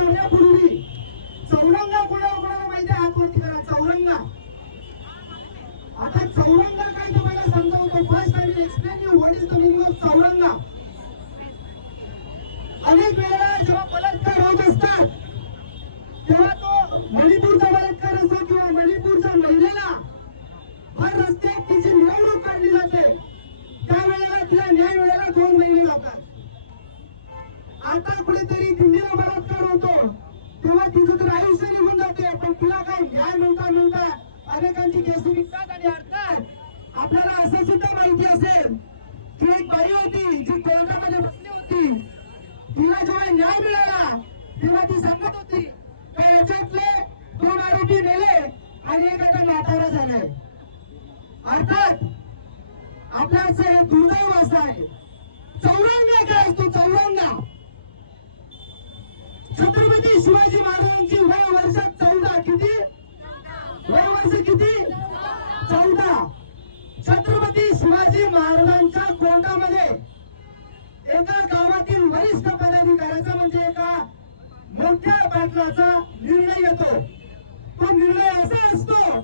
करण्यापूर्वी चौरंगा कोणाला कोणाला माहिती आहे? हात करा चौरंगा. आता चौरंगा काय तुम्हाला समजावतो first time explain you what is the meaning of Chauranga अनेक वेळेला जेव्हा बलात्कार होत असतात तेव्हा तो मणिपूरचा बलात्कार असो किंवा मणिपूरच्या महिलेला भर रस्त्यात तिची मिरवणूक काढली जाते त्यावेळेला तिला न्याय मिळायला दोन महिने लागतात आता कुठेतरी दिल्लीला बलात्कार होतो तेव्हा तिचं तर आयुष्य निघून जाते पण तिला काय न्याय म्हणता म्हणता अनेकांची केसी निघतात आणि अडतात आपल्याला असं सुद्धा माहिती असेल की एक बाई होती जी कोर्टामध्ये बसली होती तिला जेव्हा न्याय मिळाला तेव्हा ती सांगत होती का याच्यातले दोन आरोपी मेले आणि एक आता झालाय अर्थात आपल्याच हे दुर्दैव असं आहे चौरंगा काय असतो चौरंगा. छत्रपती शिवाजी महाराजांची वय वर्ष चौदा किती? वय वर्ष किती? चौदा. छत्रपती शिवाजी महाराजांच्या कोर्टामध्ये एका गावातील वरिष्ठ पदाधिकाऱ्याचा म्हणजे एका मोठ्या पाटलाचा निर्णय येतो. तो निर्णय असा असतो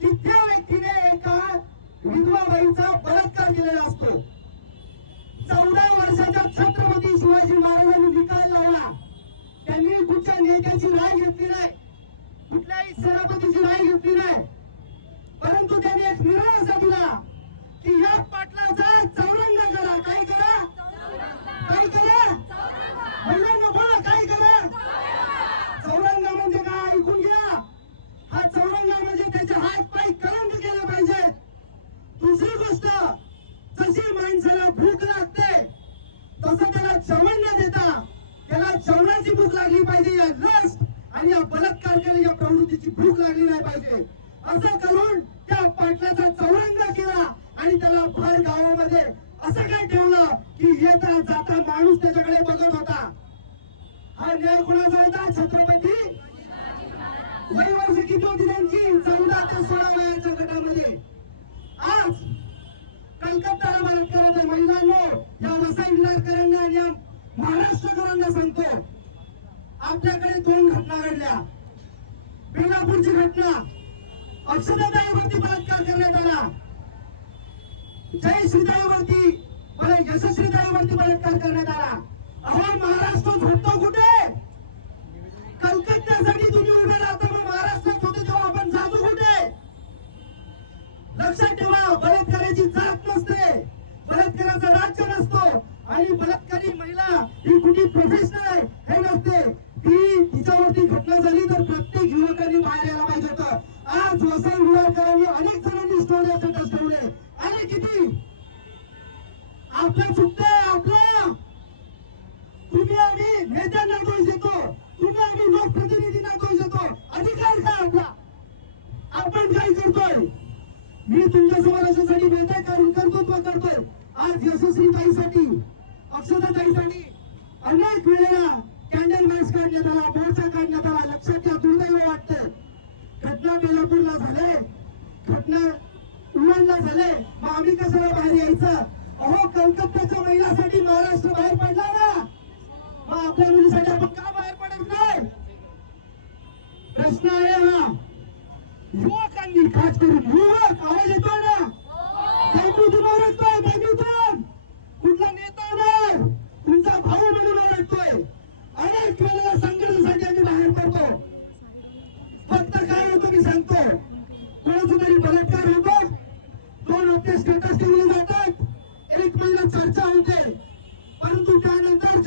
की त्या व्यक्तीने एका विधवा बाईचा बलात्कार केलेला असतो. चौदा वर्षाच्या छत्रपती शिवाजी महाराजांनी निकाल लावला त्यांनी कुठच्या नेत्याची राय घेतली नाही कुठल्याही सेनापतीची राय घेतली नाही परंतु त्यांनी एक निर्णय असा दिला की या पाटलाचा चौरंग करा काय करा काय करा महिलांना बोला काय करा चौरंग म्हणजे काय ऐकून घ्या हा चौरंग म्हणजे त्याचे हात पाय करंट केले पाहिजेत दुसरी गोष्ट जशी माणसाला भूक लागते. तसं त्याला जेवण न देता त्याला जेवणाची भूक लागली पाहिजे या लस्ट आणि या बलात्कार केलेल्या प्रवृत्तीची भूक लागली नाही पाहिजे. असं करून त्या पाटलाचा चौरंग केला आणि त्याला भर गावामध्ये असं काय ठेवलं की येता जाता माणूस त्याच्याकडे बघत होता. हा न्याय कोणाचा होता? छत्रपती वय वर्ष किती होती त्यांची? चौदा ते सोळा वयाच्या गटामध्ये. आज कलकत्ताला बलात्काराच्या महिलांनो या वसई विलासकरांना आणि या महाराष्ट्रकरांना सांगतो आपल्याकडे दोन घटना घडल्या. बेलापूरची घटना अक्षताताईवरती बलात्कार करण्यात आला. जय श्रीताईवरती मला यशस्वीताईवरती बलात्कार करण्यात आला. अहो महाराष्ट्र झोपतो कुठे? होतं आज वसई अनेक जणांनी स्टोरी स्टेटस ठेवले अरे किती? आपलं चुकतंय आपलं तुम्ही आम्ही नेत्यांना दोष देतो तुम्ही आम्ही लोकप्रतिनिधींना दोष देतो अधिकार काय आपला? आपण काय करतोय? मी तुमच्यासमोर अशासाठी बेटा कारण कर्तृत्व करतोय आज यशस्वी ताईसाठी अक्षता ताईसाठी अनेक वेळेला कॅन्डल मार्च काढण्यात आला मोर्चा काढण्यात आला लक्षात घ्या दुर्दैव वाटतंय घटना बेलापूरला झाले घटना उरणला झाले मग आम्ही कसं बाहेर यायचं? अहो कलकत्त्याच्या महिलासाठी महाराष्ट्र बाहेर पडला ना. मग आपल्या मुलीसाठी आपण का बाहेर पडत नाही? प्रश्न आहे हा. युवकांनी खास करून युवक आवाज येतोय ना? बेंबूतून ओरडतोय बेंबूतून कुठला नेता नाही? तुमचा भाऊ म्हणून ओरडतोय अनेक वेळेला संघटनेसाठी आम्ही बाहेर पडतो फक्त काय मी सांगतो कोणाचा तरी बलात्कार होतो दोन हप्ते स्टेटस ठेवले जातात एक महिना चर्चा होते परंतु त्यानंतर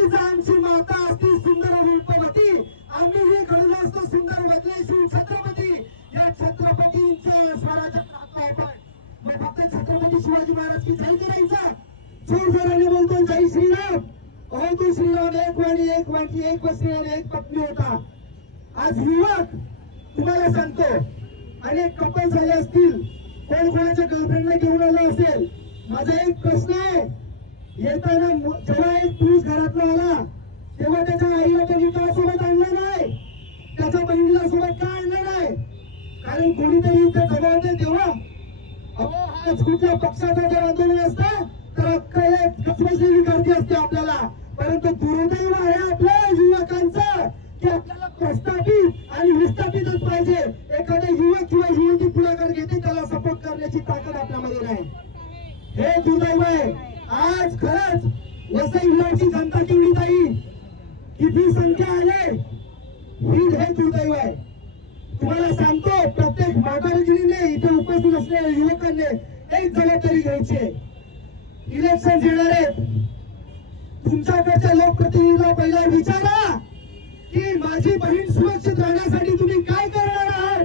अशी आमची माता असती सुंदर रूपवती. आम्हीही घडलो असतो सुंदर बदले शिव छत्रपती. या छत्रपतींच्या स्वराज्यात राहतो आपण. मग फक्त छत्रपती शिवाजी महाराज की जय करायचा? जोर जोराने बोलतो जय श्रीराम. अहो तू श्रीराम एक वाणी एक वाटी एक वस्त्री आणि एक पत्नी होता. आज युवक तुम्हाला सांगतो अनेक कपल झाले असतील. कोण कोणाच्या गर्लफ्रेंडला घेऊन आलं असेल? माझा एक प्रश्न आहे. येताना जेव्हा एक पुरुष घरातला आला तेव्हा त्याच्या आईला त्यांनी का सोबत आणलं नाही. त्याच्या बहिणीला सोबत का आणलं नाही? कारण कोणीतरी इथे जमवते तेव्हा. अहो आज कुठल्या पक्षाचा जर आंदोलन असतं तर अख्खा एक कसबसलेली गर्दी असते आपल्याला. परंतु दुर्दैव आहे आपल्या युवकांचं की आपल्याला प्रस्थापित आणि विस्थापितच पाहिजे. एखादा युवक किंवा युवती पुढाकार घेते त्याला सपोर्ट करण्याची ताकद आपल्यामध्ये नाही. हे दुर्दैव आहे. आज खरंच वसई विरारची जनता केवढी ताई किती संख्या आले ही हे दुर्दैव आहे. तुम्हाला सांगतो प्रत्येक माताभगिनीने इथे उपस्थित असलेल्या युवकांनी एक जबाबदारी घ्यायची इलेक्शन येणार आहेत. तुमच्याकडच्या लोकप्रतिनिधीला पहिला विचारा की माझी बहीण सुरक्षित राहण्यासाठी तुम्ही काय करणार आहात?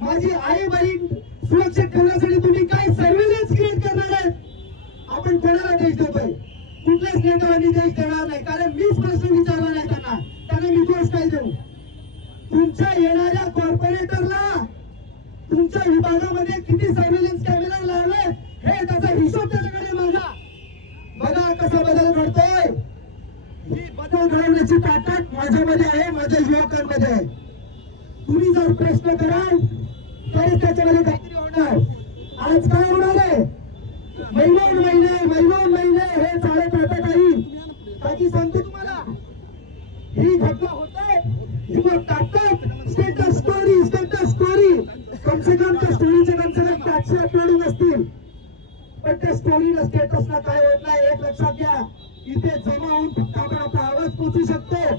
माझी आई बहीण सुरक्षित ठेवण्यासाठी तुम्ही काय सर्व्हिलन्स क्रिएट करणार आहात? आपण कोणाला देश देतोय? कुठल्याच नेत्याला देश देणार नाही. कारण मीच प्रश्न विचारला नाही त्यांना. त्यांना मी दोष काय देऊ? तुमच्या येणाऱ्या कॉर्पोरेटरला तुमच्या विभागामध्ये किती सर्व्हिलन्स कॅमेरा लावले हे त्याचा हिशोब त्याच्याकडे माझा. बघा कसा बदल घडतोय. ही बदल घडवण्याची ताकद माझ्यामध्ये आहे माझ्या युवकांमध्ये आहे. तुम्ही जर प्रश्न कराल तरच त्याच्यामध्ये काहीतरी होणार. आज काय होणार आहे? महिने महिने महिने महिने हे चालत राहतं काही. बाकी सांगतो तुम्हाला ही घटना होत आहे युवक टाकतात. स्टेटस स्टोरी स्टेटस स्टोरी कम से कम त्या स्टोरीचे कम से कम पाचशे अपलोडिंग असतील. पण त्या स्टोरीला स्टेटसला काय होत नाही एक लक्षात घ्या. इथे जमा होऊन फक्त आपण आपला आवाज पोचू शकतो.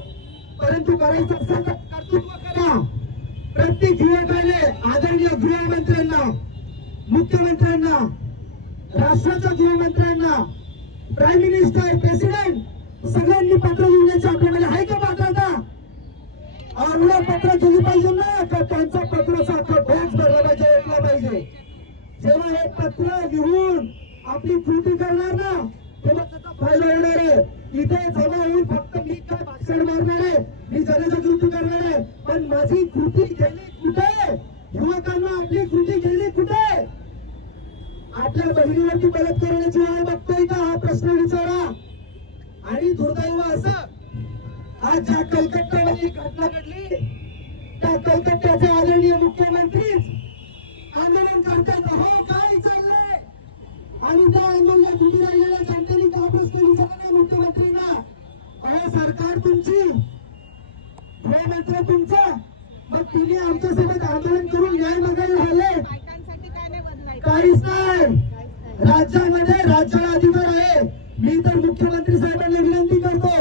परंतु करायचं असेल तर कर्तृत्व करा. प्रत्येक युवकाने आदरणीय गृहमंत्र्यांना मुख्यमंत्र्यांना राष्ट्राच्या गृहमंत्र्यांना प्राईम मिनिस्टर प्रेसिडेंट सगळ्यांनी पत्र लिहिण्याची आपल्याकडे आहे का पात्रता एवढं पत्र दिली पाहिजे ना? का त्यांचा पत्र अख्खा ढोस भरला पाहिजे? ऐकला पाहिजे जेव्हा हे पत्र लिहून आपली कृती करणार ना तेव्हा त्याचा फायदा होणार आहे. इथे जमा होऊन फक्त मी काय भाषण मारणार आहे? मी जनाची कृती करणार आहे. पण माझी कृती गेली कुठे? युवकांना आपली कृती गेली कुठे? आपल्या बहिणीवरती बलात्काराची वेळ बघतोय का? हा प्रश्न विचारा. आणि दुर्दैव असं आज ज्या कलकत्त्यामध्ये घटना घडली त्या कलकत्त्याचे आदरणीय मुख्यमंत्रीच आंदोलन करतात हो काय चाललंय? आणि त्या आंदोलनात उभी राहिलेल्या जनतेने का प्रश्न विचारला मुख्यमंत्रींना अहो सरकार तुमची गृहमंत्र तुमचं मग तुम्ही आमच्यासोबत आंदोलन करून न्याय मागायला झाले बायकांसाठी काय नाही बदलायचं काहीच नाही राज्यामध्ये राज्याला अधिकार आहे. मी तर मुख्यमंत्री साहेबांना विनंती करतो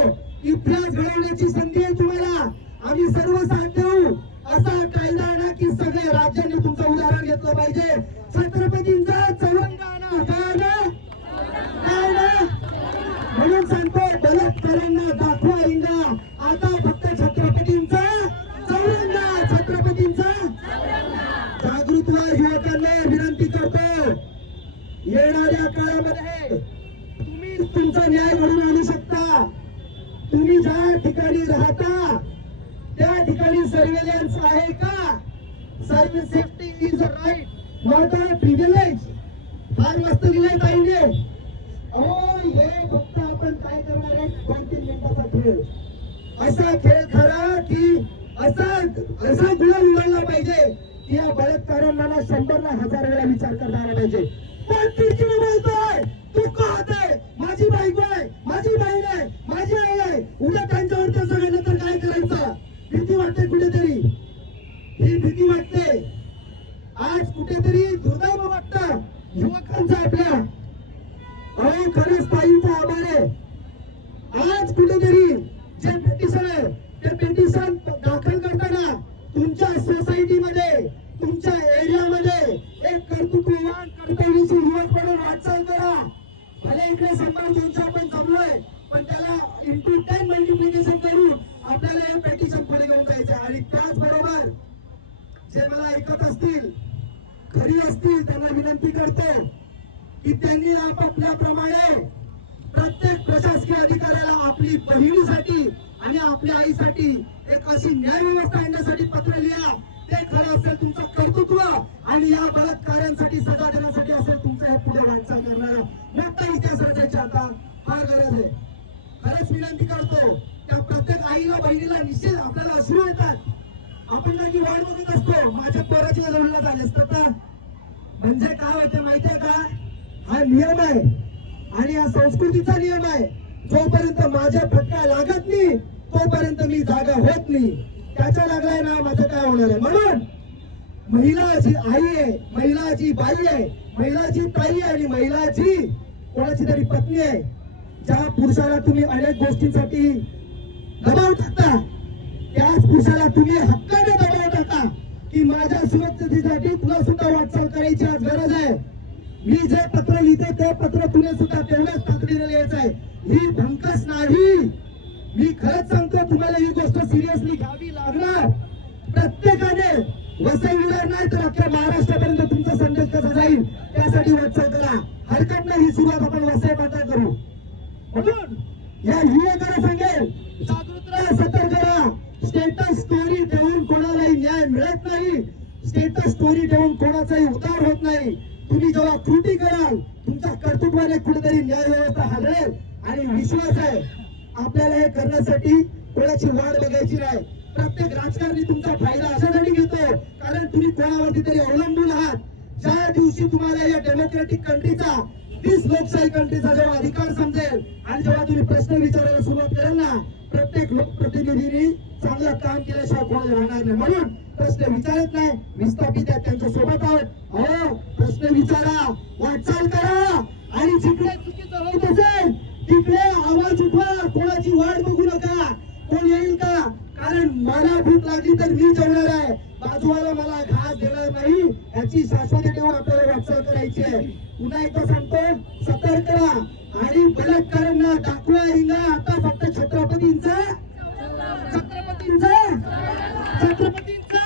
इतिहास घडवण्याची संधी आहे तुम्हाला. आम्ही सर्व साथ देऊ. असा कायदा आणा की सगळे राज्यांनी तुमचं उदाहरण घेतलं पाहिजे. छत्रपतींचा चौरंग काय ना काय ना म्हणून सांगतो बलात्कारांना दाखवा इंगा आता फक्त छत्रपतींचा चौरंगा छत्रपतींचा जागृत युवकांना विनंती येणाऱ्या काळामध्ये तुम्ही तुमचा न्याय घडून आणू शकता. तुम्ही ज्या ठिकाणी राहता त्या ठिकाणी सर्वेलन्स आहे का? सर्व safety is a right not a privilege फार मस्त दिलंय ताईने अहो हे फक्त आपण काय करणार आहे? दोन तीन मिनिटाचा खेळ. असा खेळ खरा की असा असा गुन्हा उघडला पाहिजे की या बलात्कारांना ना शंभर ना हजार वेळा विचार करता आला पाहिजे. पण चिडचिड बोलतोय. तू का आहे? माझी बायको आहे. माझी बहीण आहे. माझी आई आहे. उद्या त्यांच्यावरती असं तर काय करायचं? भीती वाटते कुठेतरी. ही भीती वाटते. आज कुठेतरी दुर्दैव वाटतं. युवकांचा आपल्या. अहो खरंच ताईचा आभार आहे. आज कुठेतरी जे पेटिशन आहे ते पेटिशन दाखल करताना तुमच्या सोसायटीमध्ये तुमच्या एरियामध्ये एक कर्तृत्ववान कर्तव्यशील युवक म्हणून वाटचाल करा. भले इकडे शंभर दोनशे आपण जमलोय पण त्याला इंटू टेन मल्टिप्लिकेशन करून आपल्याला हे पेटिशन पुढे घेऊन जायचं आणि त्याचबरोबर जे मला ऐकत असतील खरी असतील त्यांना विनंती करतो की त्यांनी आपापल्याप्रमाणे प्रत्येक प्रशासकीय अधिकाऱ्याला आपली बहिणीसाठी आणि आपल्या आईसाठी एक अशी न्याय व्यवस्था आणण्यासाठी पत्र लिहा. ते खरं असेल तुमचं कर्तृत्व आणि या बलात्कारांसाठी सजा देण्यासाठी असेल तुमचं हे पुढे वाटचाल करणार मोठा इतिहास रचायची आता फार गरज आहे. खरंच विनंती करतो त्या प्रत्येक आईला बहिणीला निश्चित आपल्याला अश्रू येतात. आपण काही वाट बघत असतो माझ्या पोराच्या लढला झाले असतात म्हणजे काय होतं माहितीये का? हा नियम आहे आणि हा संस्कृतीचा नियम आहे. जोपर्यंत माझ्या फटका लागत नाही तोपर्यंत मी जागा होत नाही. त्याच्या लागलाय ना माझं काय होणार आहे? म्हणून महिला जी आई आहे महिला जी बाई आहे महिला जी ताई आहे आणि महिला जी कोणाची तरी पत्नी आहे ज्या पुरुषाला तुम्ही अनेक गोष्टींसाठी दबाव टाकता त्याच पुरुषाला तुम्ही हक्काने दबाव टाका की माझ्या सुरक्षतेसाठी तुला सुद्धा वाटचाल करायची आज गरज आहे. मी जे पत्र लिहिते ते पत्र तुला सुद्धा तेवढ्याच तातडीने लिहायचं आहे. ही भंकस नाही. मी खरंच सांगतो तुम्हाला ही गोष्ट सिरियसली घ्यावी लागणार. प्रत्येकाने वसई विरार नाही तर अख्ख्या महाराष्ट्रापर्यंत तुमचा संदेश कसा जाईल? त्यासाठी वाटचाल करा हरकत नाही ही सुरुवात आपण वसई माता करू. म्हणून या युवकाला सांगेल जागृत राहा सतर्क राहा. स्टेटस स्टोरी ठेवून कोणालाही न्याय मिळत नाही. स्टेटस स्टोरी ठेवून कोणाचाही उतार होत नाही. तुम्ही जेव्हा कृती कराल तुमच्या कर्तृत्वाने कुठेतरी न्याय व्यवस्था हलवेल. आणि विश्वास आहे आपल्याला हे करण्यासाठी कोणाची वाट बघायची नाही. प्रत्येक राजकारणी तुमचा फायदा अशासाठी घेतो. कारण तुम्ही कोणावरती तरी अवलंबून आहात. ज्या दिवशी तुम्हाला या डेमोक्रेटिक कंट्रीचा तीस लोकशाही कंट्रीचा जेव्हा अधिकार समजेल आणि जेव्हा तुम्ही प्रश्न विचारायला सुरुवात कराल ना प्रत्येक लोकप्रतिनिधींनी चांगलं काम केल्याशिवाय कोण राहणार नाही. म्हणून प्रश्न विचारत नाही विस्थापित आहेत त्यांच्यासोबत आहोत. हो प्रश्न विचारा वाटचाल करा आणि जिकडे चुकीचं होत असेल तिकडे आवाज उठवा कोणाची वाट बघू नका. कोण येईल का? कारण मला भूक लागली तर मी जेवणार आहे. बाजूवाला मला घास देणार नाही. याची शासन ठेवून आपल्याला वाटचाल करायची आहे. पुन्हा एकदा सांगतो सतर्क करा आणि बलात्कारांना दाखवा हिंगा आता फक्त छत्रपतींचा छत्रपतींचा छत्रपतींचा